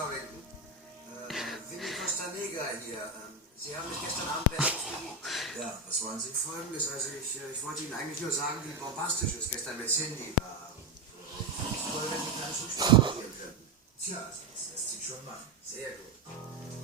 verwenden. Vinny Costanegra hier. Sie haben mich gestern Abend bestens bedient. Ja, was wollen Sie? Folgendes, also ich wollte Ihnen eigentlich nur sagen, wie bombastisch es gestern mit Cindy war. Ich wollte, wenn Sie dann zum Spiel gehen könnten. Tja, das lässt sich schon machen. Sehr gut.